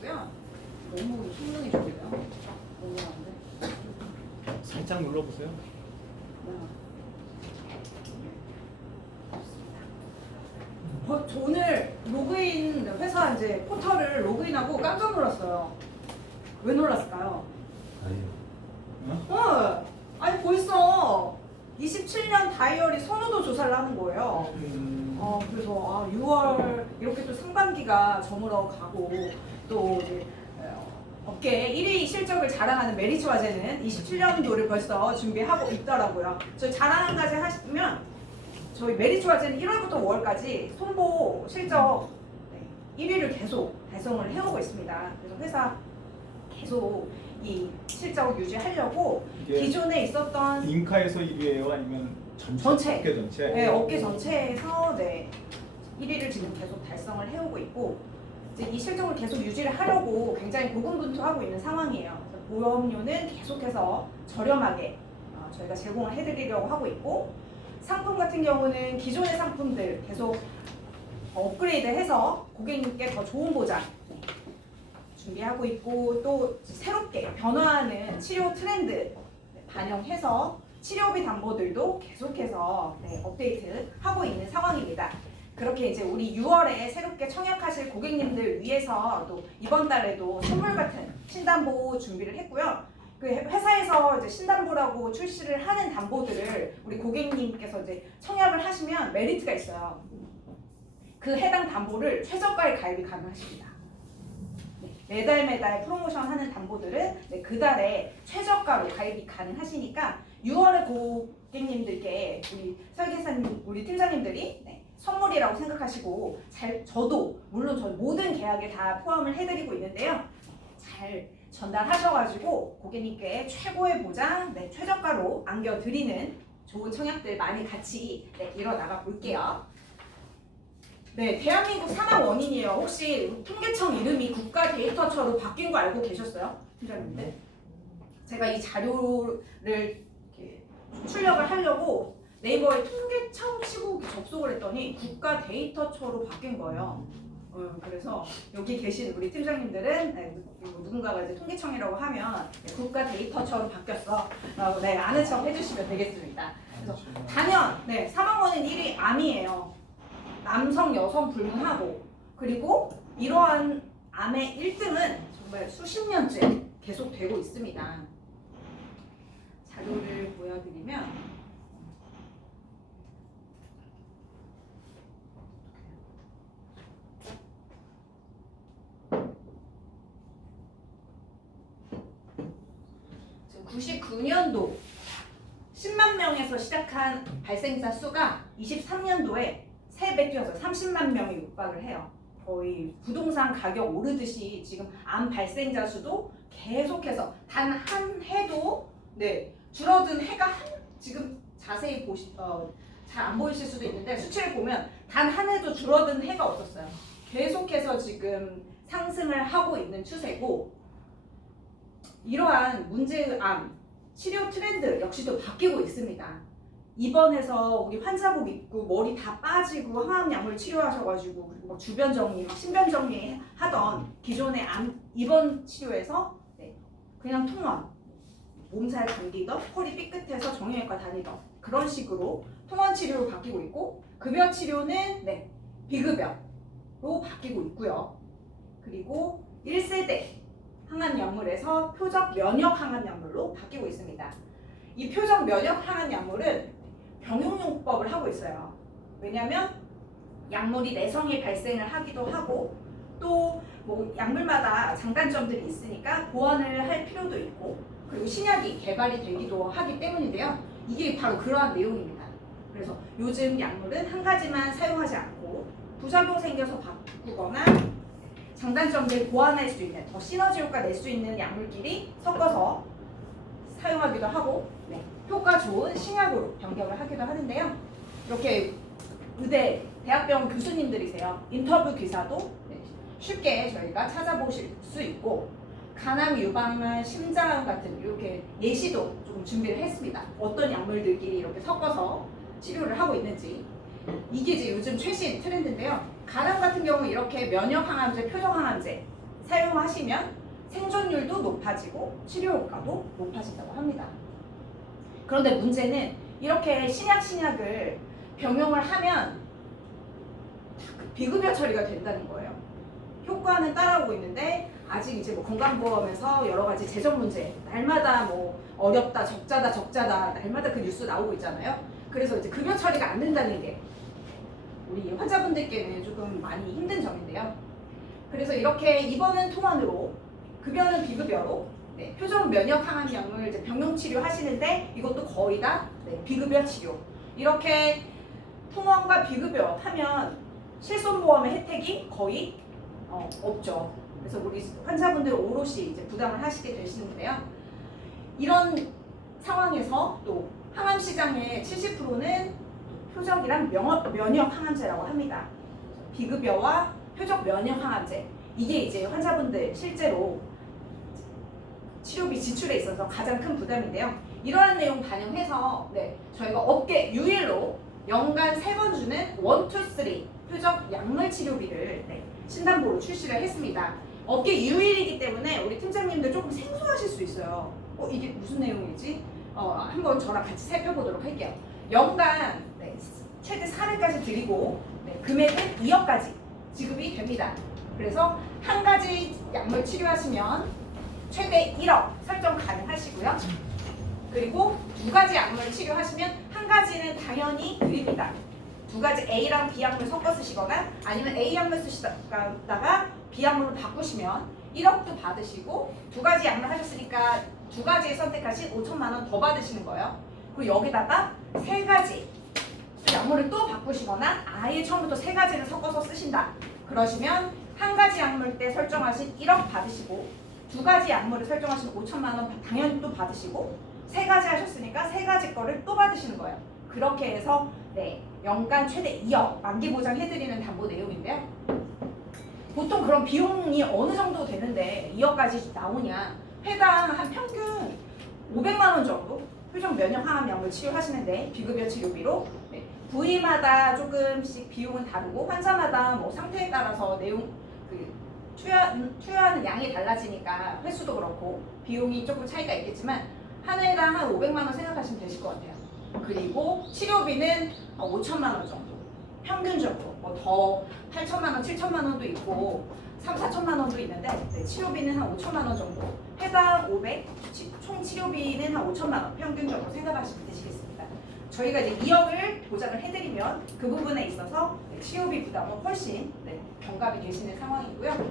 되고요. 너무 성능이 좋네요. 너무한데. 살짝 눌러보세요. 저 오늘 로그인 회사 이제 포털을 로그인하고 깜짝 놀랐어요. 왜 놀랐을까요? 아니 벌써 27년 다이어리 선호도 조사를 하는 거예요. 그래서 6월 이렇게 또 상반기가 저물어 가고 또 이제 업계 1위 실적을 자랑하는 메리츠화재는 27년도를 벌써 준비하고 있더라고요. 저희 자랑 한 가지 하시면 저희 메리츠화재는 1월부터 5월까지 손보 실적 1위를 계속 달성을 해오고 있습니다. 그래서 회사 계속 이 실적을 유지하려고 기존에 있었던 인카에서 1위예요? 아니면 전체 업계 전체? 네, 업계 전체에서 1위를 지금 계속 달성을 해오고 있고 이제 이 실적을 계속 유지를 하려고 굉장히 고군분투하고 있는 상황이에요. 그래서 보험료는 계속해서 저렴하게 저희가 제공을 해드리려고 하고 있고 상품 같은 경우는 기존의 상품들 계속 업그레이드해서 고객님께 더 좋은 보장 준비하고 있고 또 새롭게 변화하는 치료 트렌드 반영해서 치료비 담보들도 계속해서 업데이트하고 있는 상황입니다. 그렇게 이제 우리 6월에 새롭게 청약하실 고객님들 위해서 또 이번 달에도 선물 같은 신담보 준비를 했고요. 그 회사에서 이제 신담보라고 출시를 하는 담보들을 우리 고객님께서 이제 청약을 하시면 메리트가 있어요. 그 해당 담보를 최저가에 가입이 가능하십니다. 매달 프로모션 하는 담보들은 그 달에 최저가로 가입이 가능하시니까 6월에 고객님들께 우리 설계사님, 우리 팀장님들이 선물이라고 생각하시고 저도 물론 저 모든 계약에 다 포함을 해드리고 있는데요. 잘 전달하셔가지고 고객님께 최고의 보장, 최저가로 안겨드리는 좋은 청약들 많이 같이 이뤄나가 볼게요. 대한민국 산업 원인이에요. 혹시 통계청 이름이 국가데이터처로 바뀐 거 알고 계셨어요? 팀장님들? 제가 이 자료를 이렇게 출력을 하려고 네이버에 통계청 치고 접속을 했더니 국가데이터처로 바뀐 거예요. 그래서 여기 계신 우리 팀장님들은 누군가가 이제 통계청이라고 하면 국가데이터처로 바뀌었어. 아는 척 해주시면 되겠습니다. 그래서 단연 사망 원인 1위 암이에요. 남성, 여성 불문하고 그리고 이러한 암의 1등은 정말 수십 년째 계속되고 있습니다. 자료를 보여드리면 지금 99년도 10만 명에서 시작한 발생자 수가 23년도에 3배 뛰어서 30만 명이 육박을 해요. 거의 부동산 가격 오르듯이 지금 암 발생자 수도 계속해서 단 한 해도 줄어든 해가 지금 자세히 잘 안 보이실 수도 있는데 수치를 보면 단 한 해도 줄어든 해가 없었어요. 계속해서 지금 상승을 하고 있는 추세고 이러한 문제암 치료 트렌드 역시도 바뀌고 있습니다. 입원해서 우리 환자복 입고 머리 다 빠지고 항암약물 치료하셔가지고 그리고 막 주변 정리, 막 신변 정리 하던 기존의 암 입원 치료에서 그냥 통원, 몸살 감기던 허리 삐끗해서 정형외과 다니던 그런 식으로 통원 치료로 바뀌고 있고 급여 치료는 비급여로 바뀌고 있고요. 그리고 1세대 항암약물에서 표적 면역 항암약물로 바뀌고 있습니다. 이 표적 면역 항암약물은 병용요법을 하고 있어요. 왜냐하면 약물이 내성이 발생을 하기도 하고 또 약물마다 장단점들이 있으니까 보완을 할 필요도 있고 그리고 신약이 개발이 되기도 하기 때문인데요. 이게 바로 그러한 내용입니다. 그래서 요즘 약물은 한 가지만 사용하지 않고 부작용 생겨서 바꾸거나 장단점들 보완할 수 있는 더 시너지 효과 낼 수 있는 약물끼리 섞어서 사용하기도 하고 효과 좋은 신약으로 변경을 하기도 하는데요. 이렇게 의대, 대학병원 교수님들이세요. 인터뷰 기사도 쉽게 저희가 찾아보실 수 있고 간암 유방암, 심장암 같은 이렇게 예시도 조금 준비를 했습니다. 어떤 약물들끼리 이렇게 섞어서 치료를 하고 있는지 이게 이제 요즘 최신 트렌드인데요. 간암 같은 경우 이렇게 면역 항암제, 표적 항암제 사용하시면 생존율도 높아지고 치료 효과도 높아진다고 합니다. 그런데 문제는 이렇게 신약을 병용을 하면 비급여 처리가 된다는 거예요. 효과는 따라오고 있는데 아직 이제 뭐 건강보험에서 여러 가지 재정 문제, 날마다 뭐 어렵다, 적자다, 날마다 그 뉴스 나오고 있잖아요. 그래서 이제 급여 처리가 안 된다는 게 우리 환자분들께는 조금 많이 힘든 점인데요. 그래서 이렇게 입원은 통원으로, 급여는 비급여로, 표적 면역 항암약을 이제 병용 치료하시는데 이것도 거의 다 비급여 치료. 이렇게 통원과 비급여 하면 실손보험의 혜택이 거의 없죠. 그래서 우리 환자분들은 오롯이 이제 부담을 하시게 되시는데요. 이런 상황에서 또 항암 시장의 70%는 표적이랑 면역 항암제라고 합니다. 비급여와 표적 면역 항암제, 이게 이제 환자분들 실제로 치료비 지출에 있어서 가장 큰 부담인데요. 이러한 내용 반영해서 저희가 업계 유일로 연간 3번 주는 1, 2, 3 표적 약물 치료비를 신담보로 출시를 했습니다. 업계 유일이기 때문에 우리 팀장님들 조금 생소하실 수 있어요. 이게 무슨 내용이지? 한번 저랑 같이 살펴보도록 할게요. 연간 최대 4회까지 드리고 금액은 2억까지 지급이 됩니다. 그래서 한 가지 약물 치료하시면 최대 1억 설정 가능하시고요. 그리고 2가지 약물 치료하시면 한 가지는 당연히 드립니다. 2가지 A랑 B 약물 섞어 쓰시거나 아니면 A 약물 쓰시다가 B 약물로 바꾸시면 1억도 받으시고 2가지 약물 하셨으니까 2가지에 선택하신 5천만 원 더 받으시는 거예요. 그리고 여기다가 3가지 약물을 또 바꾸시거나 아예 처음부터 3가지를 섞어서 쓰신다. 그러시면 한 가지 약물 때 설정하신 1억 받으시고 2가지 약물을 설정하시면 5천만 원 당연히 또 받으시고 3가지 하셨으니까 3가지 거를 또 받으시는 거예요. 그렇게 해서 연간 최대 2억 만기 보장해드리는 담보 내용인데요. 보통 그런 비용이 어느 정도 되는데 2억까지 나오냐? 회당 한 평균 500만 원 정도 표적 면역 항암 약물 치료하시는데 비급여 치료비로 부위마다 조금씩 비용은 다르고 환자마다 뭐 상태에 따라서 내용 투여하는 양이 달라지니까 횟수도 그렇고 비용이 조금 차이가 있겠지만 한 회당 한 500만 원 생각하시면 되실 것 같아요. 그리고 치료비는 5천만 원 정도 평균적으로 뭐 더 8천만 원, 7천만 원도 있고 3, 4천만 원도 있는데 치료비는 한 5천만 원 정도 해당 500, 총 치료비는 한 5천만 원 평균적으로 생각하시면 되시겠습니다. 저희가 이제 2억을 보장을 해드리면 그 부분에 있어서 치료비 부담은 훨씬 경감이 되시는 상황이고요.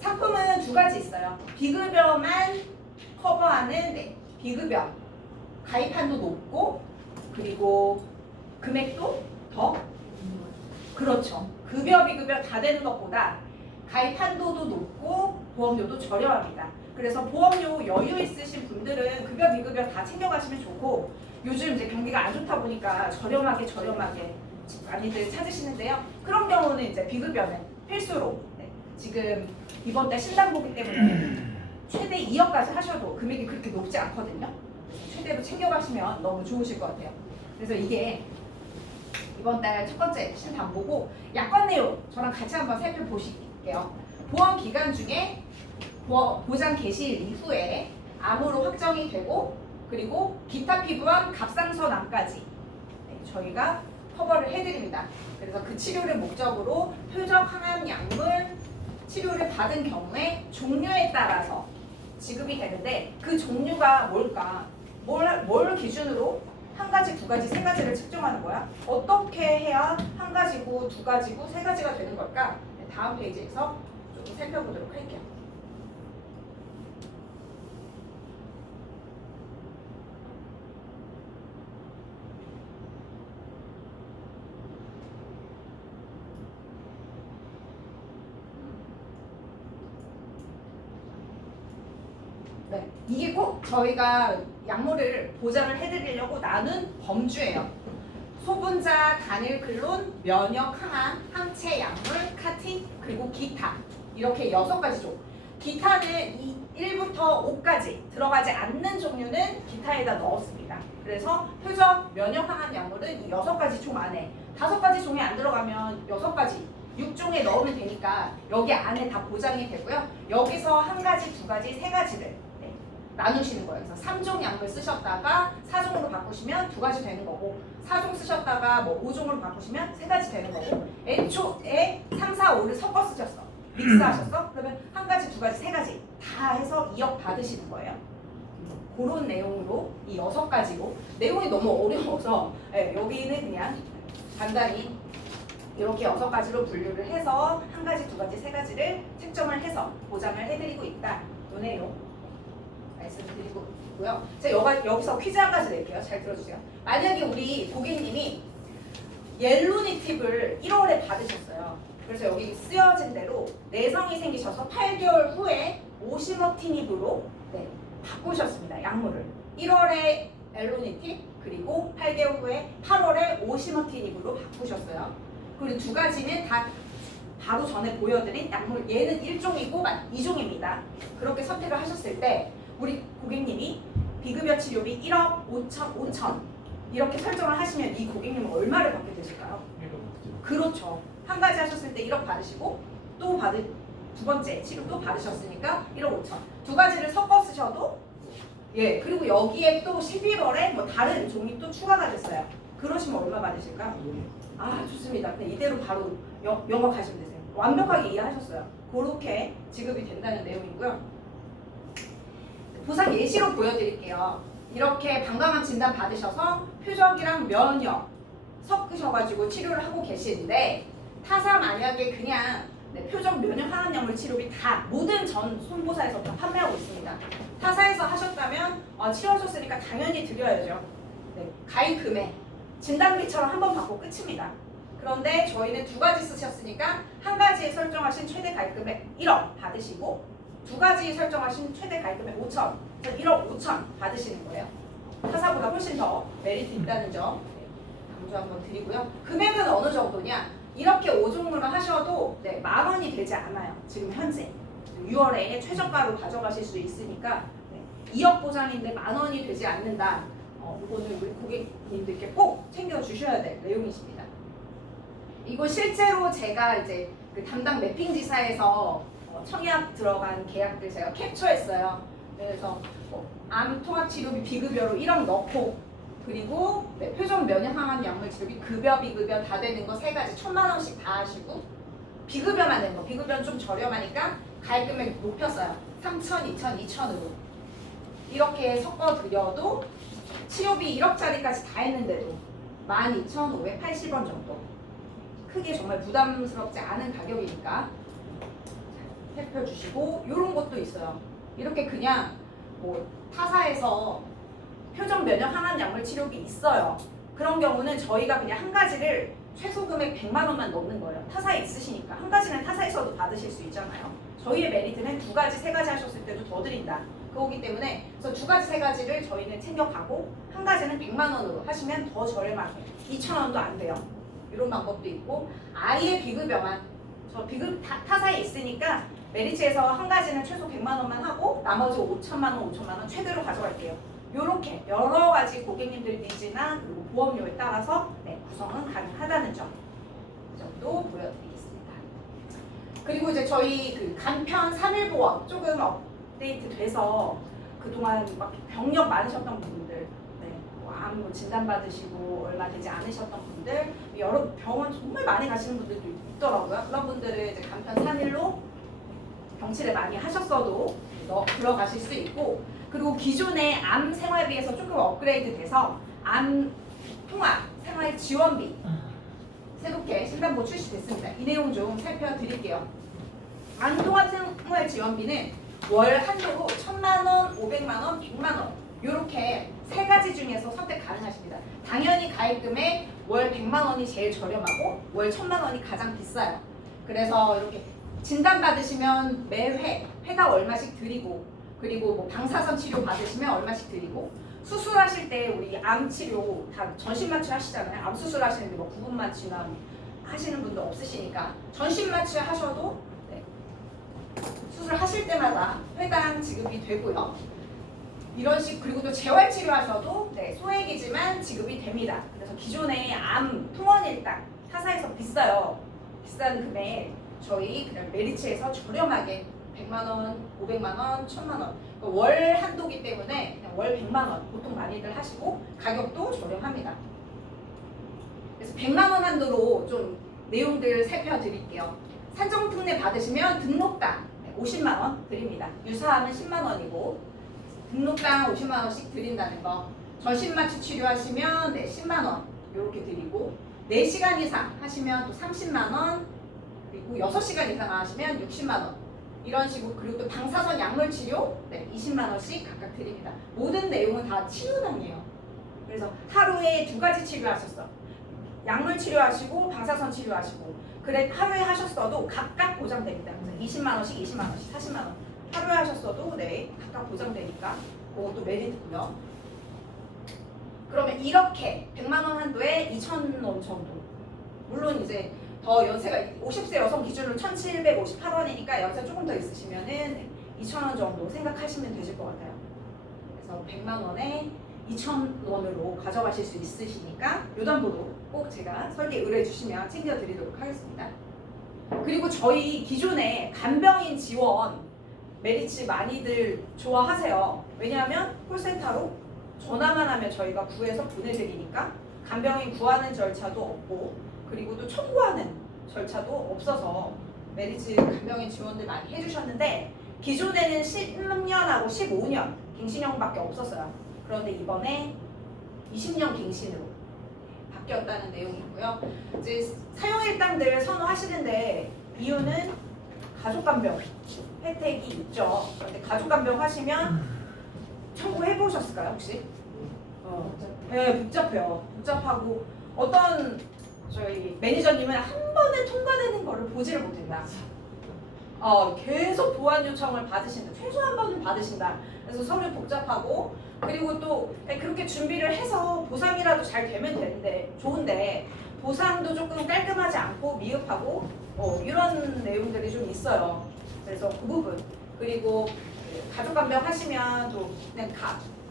상품은 2가지 있어요. 비급여만 커버하는 비급여 가입 한도 높고 그리고 금액도 더 그렇죠. 급여 비급여 다 되는 것보다 가입 한도도 높고 보험료도 저렴합니다. 그래서 보험료 여유 있으신 분들은 급여 비급여 다 챙겨가시면 좋고 요즘 이제 경기가 안 좋다 보니까 저렴하게 많이들 찾으시는데요. 그런 경우는 이제 비급여는 필수로 지금 이번 달 신담보기 때문에 최대 2억까지 하셔도 금액이 그렇게 높지 않거든요. 최대로 챙겨가시면 너무 좋으실 것 같아요. 그래서 이게 이번 달 첫 번째 신담보고 약관 내용 저랑 같이 한번 살펴보실게요. 보험 기간 중에 보장 개시일 이후에 암으로 확정이 되고 그리고 기타 피부암 갑상선암까지 저희가 커버를 해드립니다. 그래서 그 치료를 목적으로 표적 항암 약물 치료를 받은 경우에 종류에 따라서 지급이 되는데 그 종류가 뭘까? 뭘 기준으로 한 가지, 2가지, 3가지를 측정하는 거야? 어떻게 해야 한 가지고 2가지고 3가지가 되는 걸까? 다음 페이지에서 조금 살펴보도록 할게요. 이게 꼭 저희가 약물을 보장을 해드리려고 나눈 범주예요. 소분자, 단일 클론, 면역 항암, 항체 약물, 카틴, 그리고 기타 이렇게 6가지 종. 기타는 이 1부터 5까지 들어가지 않는 종류는 기타에다 넣었습니다. 그래서 표적 면역 항암 약물은 이 6가지 종 안에 5가지 종이 안 들어가면 6가지 6종에 넣으면 되니까 여기 안에 다 보장이 되고요. 여기서 한 가지, 두 가지, 세 가지를 나누시는 거예요. 그래서 3종 약물 쓰셨다가 4종으로 바꾸시면 두 가지 되는 거고 4종 쓰셨다가 뭐 5종으로 바꾸시면 세 가지 되는 거고 애초에 3, 4, 5를 섞어 쓰셨어. 믹스하셨어? 그러면 한 가지, 두 가지, 세 가지 다 해서 2억 받으시는 거예요. 그런 내용으로 이 6가지로 내용이 너무 어려워서 여기는 그냥 간단히 이렇게 6가지로 분류를 해서 한 가지, 두 가지, 세 가지를 책정을 해서 보장을 해드리고 있다. 이 내용 말씀드리고 있고요. 제가 여기서 퀴즈 한 가지 낼게요. 잘 들어주세요. 만약에 우리 고객님이 옐로니 팁을 1월에 받으셨어요. 그래서 여기 쓰여진 대로 내성이 생기셔서 8개월 후에 오시머티닙으로 바꾸셨습니다. 약물을 1월에 옐로니 팁 그리고 8개월 후에 8월에 오시머티닙으로 바꾸셨어요. 그리고 두 가지는 다 바로 전에 보여드린 약물 얘는 1종이고 2종입니다. 그렇게 선택을 하셨을 때 우리 고객님이 비급여 치료비 1억 5천 이렇게 설정을 하시면 이 고객님은 얼마를 받게 되실까요? 그렇죠. 한 가지 하셨을 때 1억 받으시고 또 두 번째 치료 또 받으셨으니까 1억 5천. 두 가지를 섞어 쓰셔도 그리고 여기에 또 11월에 뭐 다른 종이 또 추가가 됐어요. 그러시면 얼마 받으실까요? 아 좋습니다. 그냥 이대로 바로 영업하시면 되세요. 완벽하게 이해하셨어요. 그렇게 지급이 된다는 내용이고요. 보상 예시로 보여드릴게요. 이렇게 방광암 진단 받으셔서 표적이랑 면역 섞으셔가지고 치료를 하고 계시는데 타사 만약에 그냥 표적 면역 항암 약물 치료비 다 모든 전 손보사에서 다 판매하고 있습니다. 타사에서 하셨다면 치료하셨으니까 당연히 드려야죠. 가입 금액 진단비처럼 한 번 받고 끝입니다. 그런데 저희는 두 가지 쓰셨으니까 한 가지에 설정하신 최대 가입 금액 1억 받으시고 두 가지 설정하신 최대 가입 금액 5천, 1억 5천 받으시는 거예요. 타사보다 훨씬 더 메리트 있다는 점 강조 한번 드리고요. 금액은 어느 정도냐? 이렇게 5종으로 하셔도 10,000원이 되지 않아요. 지금 현재 6월에 최저가로 가져가실 수 있으니까 2억 보장인데 10,000원이 되지 않는다. 이거는 우리 고객님들께 꼭 챙겨주셔야 될 내용이십니다. 이거 실제로 제가 이제 그 담당 매핑지사에서 청약 들어간 계약들 제가 캡처했어요. 그래서 암 통합 치료비 비급여로 1억 넣고 그리고 표적 면역 항암 약물 치료비 급여 비급여 다 되는 거 세 가지 1,000만 원씩 다 하시고 비급여만 되는 거 비급여는 좀 저렴하니까 가입 금액 높였어요. 3천, 2천, 2천으로 이렇게 섞어 드려도 치료비 1억짜리까지 다 했는데도 12,580원 정도 크게 정말 부담스럽지 않은 가격이니까 살펴주시고 이런 것도 있어요. 이렇게 그냥 뭐 타사에서 표적 면역 항암 약물 치료비 있어요. 그런 경우는 저희가 그냥 한 가지를 최소 금액 100만 원만 넣는 거예요. 타사에 있으시니까 한 가지는 타사에서도 받으실 수 있잖아요. 저희의 메리트는 두 가지, 세 가지 하셨을 때도 더 드린다. 그거기 때문에 그래서 두 가지, 세 가지를 저희는 챙겨가고 한 가지는 100만 원으로 하시면 더 저렴하게 2,000원도 안 돼요. 이런 방법도 있고 아예 비급여만 저 비급 타사에 있으니까 메리츠에서 한 가지는 최소 100만 원만 하고 나머지 5천만 원, 5천만 원 최대로 가져갈게요. 이렇게 여러 가지 고객님들 니즈나 그리고 보험료에 따라서 구성은 가능하다는 점 이 정도 보여드리겠습니다. 그리고 이제 저희 그 간편 3일 보험 조금 업데이트 돼서 그동안 막 병력 많으셨던 분들 암 진단 받으시고 얼마 되지 않으셨던 분들 여러 병원 정말 많이 가시는 분들도 있더라고요. 그런 분들은 이제 간편 3일로 병치를 많이 하셨어도 들어가실 수 있고 그리고 기존의 암 생활비에서 조금 업그레이드 돼서 암 통합 생활 지원비 새롭게 신단보 출시됐습니다. 이 내용 좀 살펴드릴게요. 암 통합 생활 지원비는 월 한도로 1,000만 원, 500만 원, 100만 원 이렇게 세 가지 중에서 선택 가능하십니다. 당연히 가입금액 월 100만 원이 제일 저렴하고 월 1,000만 원이 가장 비싸요. 그래서 이렇게 진단 받으시면 매회 회당 얼마씩 드리고 그리고 뭐 방사선 치료 받으시면 얼마씩 드리고 수술하실 때 우리 암 치료 다 전신 마취 하시잖아요. 암 수술 하시는데 뭐 구분 마취나 하시는 분도 없으시니까 전신 마취 하셔도 수술하실 때마다 회당 지급이 되고요. 이런 식 그리고 또 재활 치료하셔도 소액이지만 지급이 됩니다. 그래서 기존의 암 통원 일당 타사에서 비싸요. 비싼 금액 저희 그냥 메리츠에서 저렴하게 100만 원, 500만 원, 1000만 원 월 한도기 때문에 그냥 월 100만 원 보통 많이들 하시고 가격도 저렴합니다. 그래서 100만 원 한도로 좀 내용들 살펴드릴게요. 산정 특례 받으시면 등록당 50만 원 드립니다. 유사하면 10만 원이고 등록당 50만 원씩 드린다는 거. 전신 마취 치료하시면 10만 원 이렇게 드리고 4시간 이상 하시면 또 30만 원 그리고 6시간 이상 하시면 60만 원 이런 식으로 그리고 또 방사선 약물 치료 20만 원씩 각각 드립니다. 모든 내용은 다 치료당이에요. 그래서 하루에 2가지 치료하셨어. 약물 치료하시고 방사선 치료하시고 그래 하루에 하셨어도 각각 보장됩니다. 그래서 20만 원씩 20만 원씩 40만 원 하루에 하셨어도 각각 보장되니까 그것도 메리트고요. 그러면 이렇게 100만 원 한도에 2,000원 정도. 물론 이제 더 연세가 50세 여성 기준으로 1,758원이니까 연세 조금 더 있으시면은 2,000원 정도 생각하시면 되실 것 같아요. 그래서 100만 원에 2,000원으로 가져가실 수 있으시니까 요담보도 꼭 제가 설계 의뢰해 주시면 챙겨드리도록 하겠습니다. 그리고 저희 기존에 간병인 지원 메리츠 많이들 좋아하세요. 왜냐하면 콜센터로 전화만 하면 저희가 구해서 보내드리니까 간병인 구하는 절차도 없고 그리고 또 청구하는 절차도 없어서 메리츠 간병인 지원들 많이 해주셨는데 기존에는 10년하고 15년 갱신형밖에 없었어요. 그런데 이번에 20년 갱신으로 바뀌었다는 내용이 있고요. 이제 사용일당들 선호하시는데 이유는 가족간병 혜택이 있죠. 그런데 가족간병 하시면 청구해 보셨을까요 혹시? 네, 복잡해요. 복잡하고 어떤 저희 매니저님은 한 번에 통과되는 거를 보지를 못한다. 계속 보완 요청을 받으신다. 최소 한 번은 받으신다. 그래서 서류 복잡하고 그리고 또 그렇게 준비를 해서 보상이라도 잘 되면 되는데 좋은데 보상도 조금 깔끔하지 않고 미흡하고 이런 내용들이 좀 있어요. 그래서 그 부분 그리고 가족간병 하시면 또 그냥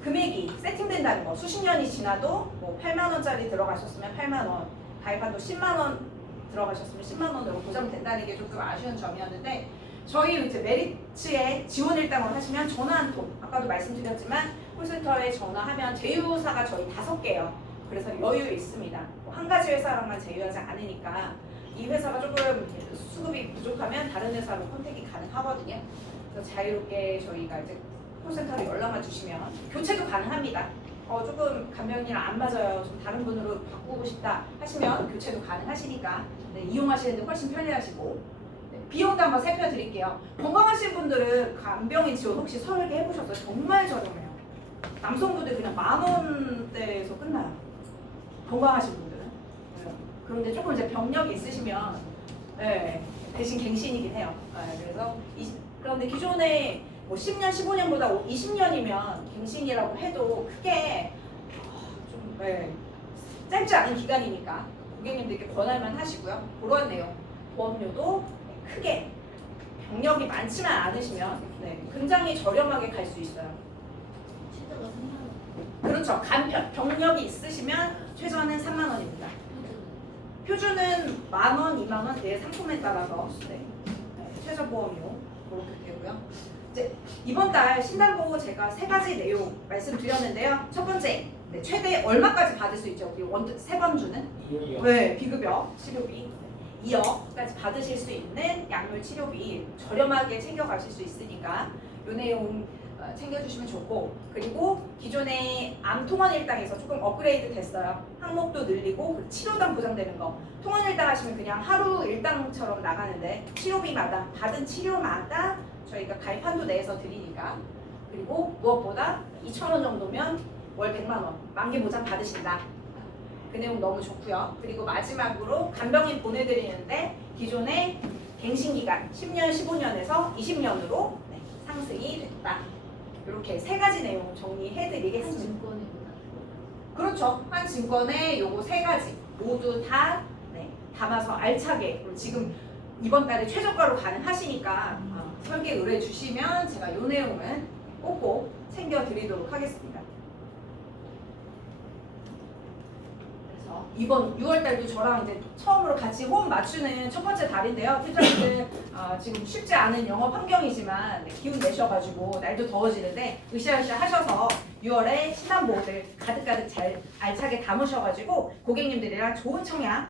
금액이 세팅된다는 거. 수십 년이 지나도 뭐 8만 원짜리 들어가셨으면 8만 원, 가입한도 10만 원 들어가셨으면 10만 원으로 보장된다는 게 조금 아쉬운 점이었는데 저희 이제 메리츠에 지원 일당을 하시면 전화 한 통. 아까도 말씀드렸지만 콜센터에 전화하면 제휴사가 저희 5개예요. 그래서 여유 있습니다. 한 가지 회사랑만 제휴하지 않으니까 이 회사가 조금 수급이 부족하면 다른 회사로 컨택이 가능하거든요. 그래서 자유롭게 저희가 이제 콜센터로 연락만 주시면 교체도 가능합니다. 조금 간병이랑 안 맞아요. 좀 다른 분으로 바꾸고 싶다 하시면 교체도 가능하시니까 이용하시는데 훨씬 편리하시고 비용도 한번 살펴드릴게요. 건강하신 분들은 간병인 지원 혹시 설계 해보셨어요? 정말 저렴해요. 남성분들 그냥 10,000원대에서 끝나요. 건강하신 분들은. 그런데 조금 이제 병력이 있으시면 대신 갱신이긴 해요. 그래서 그런데 기존에 뭐 10년, 15년보다 20년이면 갱신이라고 해도 크게 좀 짧지 않은 기간이니까 고객님들께 권할만 하시고요. 그런 내용, 보험료도 크게 병력이 많지만 않으시면 굉장히 저렴하게 갈 수 있어요. 최저가 3만 원. 그렇죠. 병력이 있으시면 최저는 3만 원입니다. 표준은 10,000원, 20,000원, 상품에 따라서 최저 보험료 그렇게 되고요. 이제 이번 달 신담보호 제가 3가지 내용 말씀드렸는데요. 첫 번째, 최대 얼마까지 받을 수 있죠? 우리 3번 주는 비급여 치료비 2억까지 받으실 수 있는 약물 치료비 저렴하게 챙겨가실 수 있으니까 이 내용 챙겨주시면 좋고 그리고 기존에 암 통원 일당에서 조금 업그레이드 됐어요. 항목도 늘리고 치료당 보장되는 거 통원 일당 하시면 그냥 하루 일당처럼 나가는데 치료비마다 받은 치료마다 저희가 가입 한도 내에서 드리니까 그리고 무엇보다 2,000원 정도면 월 100만 원 만기 보장 받으신다. 그 내용 너무 좋고요. 그리고 마지막으로 간병인 보내드리는데 기존의 갱신기간 10년, 15년에서 20년으로 상승이 됐다. 이렇게 3가지 내용 정리해드리겠습니다. 증권이구나. 그렇죠. 한 증권에 요거 3가지 모두 다 담아서 알차게 그리고 지금 이번 달에 최저가로 가능하시니까 설계 의뢰 주시면 제가 요 내용은 꼭꼭 챙겨드리도록 하겠습니다. 그래서 그래서 이번 6월 달도 저랑 이제 처음으로 같이 호흡 맞추는 첫 번째 달인데요. 팀장님들 지금 쉽지 않은 영업 환경이지만 기운 내셔가지고 날도 더워지는데 으쌰으쌰 하셔서 6월에 신한보호들 가득가득 잘 알차게 담으셔가지고 고객님들이랑 좋은 청약